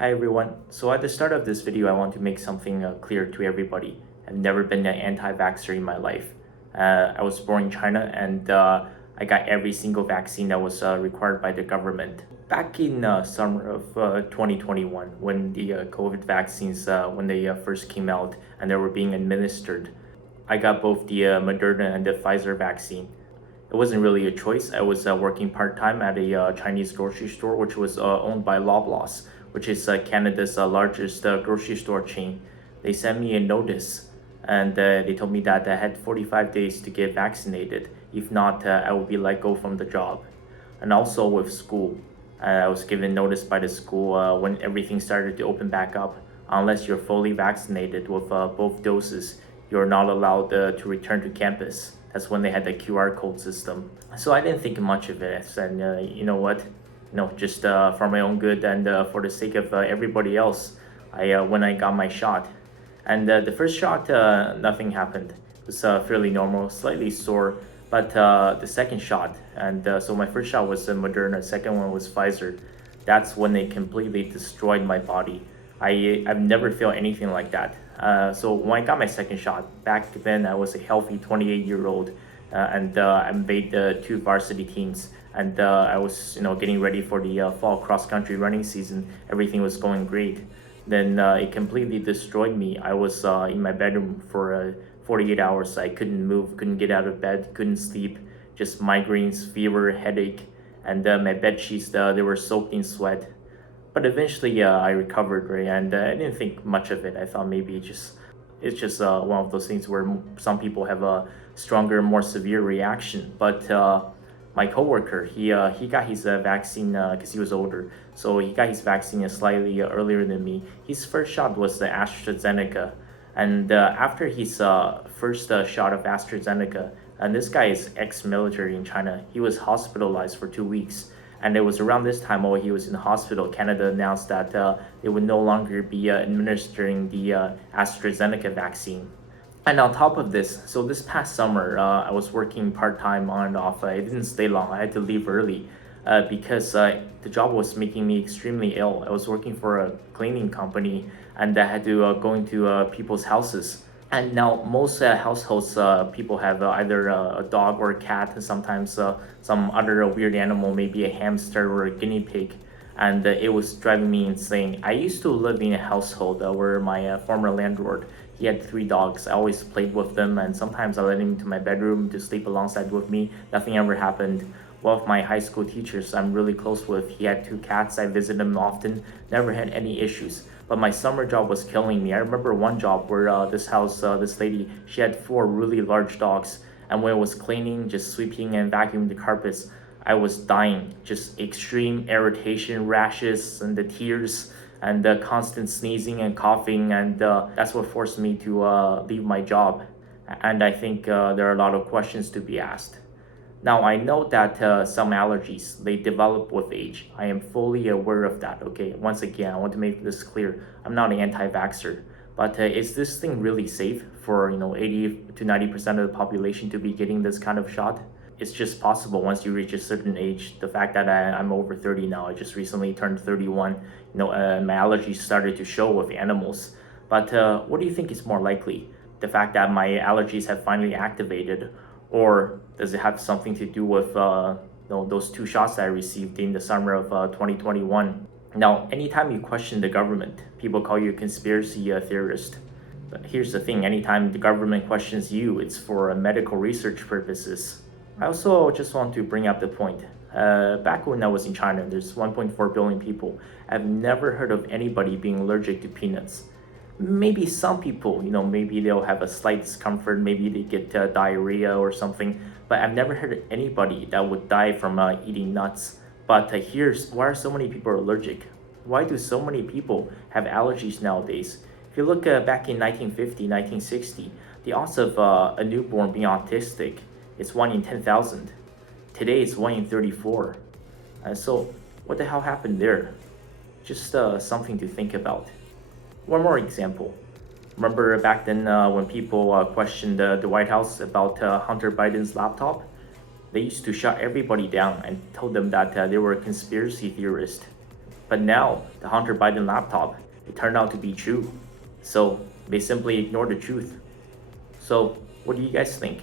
Hi everyone. So at the start of this video, I want to make something clear to everybody. I've never been an anti-vaxxer in my life. I was born in China and I got every single vaccine that was required by the government. Back in summer of 2021, when the COVID vaccines, when they first came out and they were being administered, I got both the Moderna and the Pfizer vaccine. It wasn't really a choice. I was working part-time at a Chinese grocery store, which was owned by Loblaws, which is Canada's largest grocery store chain. They sent me a notice and they told me that I had 45 days to get vaccinated. If not, I would be let go from the job. And also with school, I was given notice by the school when everything started to open back up. Unless you're fully vaccinated with both doses, you're not allowed to return to campus. That's when they had the QR code system. So I didn't think much of it. I said, you know what? Just for my own good and for the sake of everybody else, when I got my shot. And the first shot, nothing happened. It was fairly normal, slightly sore. But the second shot, and so my first shot was Moderna, second one was Pfizer. That's when they completely destroyed my body. I've never felt anything like that. So when I got my second shot, back then I was a healthy 28-year-old and I made 2 varsity teams. And I was getting ready for the fall cross-country running season. Everything was going great. Then it completely destroyed me. I was in my bedroom for 48 hours. I couldn't move, couldn't get out of bed, couldn't sleep, just migraines, fever, headache. And my bed sheets, they were soaked in sweat. But eventually I recovered, right? And I didn't think much of it. I thought maybe it's just one of those things where some people have a stronger, more severe reaction. But my coworker, he got his vaccine because he was older. So he got his vaccine slightly earlier than me. His first shot was the AstraZeneca. And after his first shot of AstraZeneca, and this guy is ex-military in China, he was hospitalized for 2 weeks. And it was around this time while he was in the hospital, Canada announced that they would no longer be administering the AstraZeneca vaccine. And on top of this, so this past summer, I was working part-time on and off. I didn't stay long. I had to leave early because the job was making me extremely ill. I was working for a cleaning company and I had to go into people's houses. And now most households, people have either a dog or a cat, and sometimes some other weird animal, maybe a hamster or a guinea pig. And it was driving me insane. I used to live in a household where my former landlord, he had 3 dogs. I always played with them, and sometimes I let him into my bedroom to sleep alongside with me. Nothing ever happened. One of my high school teachers I'm really close with, he had 2 cats. I visit him often, never had any issues. But my summer job was killing me. I remember one job where this lady, she had 4 really large dogs. And when I was cleaning, just sweeping and vacuuming the carpets, I was dying. Just extreme irritation, rashes, and the tears, and the constant sneezing and coughing. And that's what forced me to leave my job. And I think there are a lot of questions to be asked. Now, I know that some allergies, they develop with age. I am fully aware of that, okay? Once again, I want to make this clear. I'm not an anti-vaxxer. But is this thing really safe for 80 to 90% of the population to be getting this kind of shot? It's just possible once you reach a certain age. The fact that I'm over 30 now, I just recently turned 31. My allergies started to show with animals. But what do you think is more likely? The fact that my allergies have finally activated, or does it have something to do with those 2 shots that I received in the summer of 2021? Now, anytime you question the government, people call you a conspiracy theorist. But here's the thing, anytime the government questions you, it's for medical research purposes. I also just want to bring up the point. Back when I was in China, there's 1.4 billion people. I've never heard of anybody being allergic to peanuts. Maybe some people, maybe they'll have a slight discomfort, maybe they get diarrhea or something, but I've never heard of anybody that would die from eating nuts. But here's why are so many people allergic? Why do so many people have allergies nowadays? If you look back in 1950, 1960, the odds of a newborn being autistic is 1 in 10,000. Today it's 1 in 34. So what the hell happened there? Just something to think about. One more example. Remember back then when people questioned the White House about Hunter Biden's laptop? They used to shut everybody down and told them that they were a conspiracy theorist. But now, the Hunter Biden laptop, it turned out to be true. So they simply ignore the truth. So what do you guys think?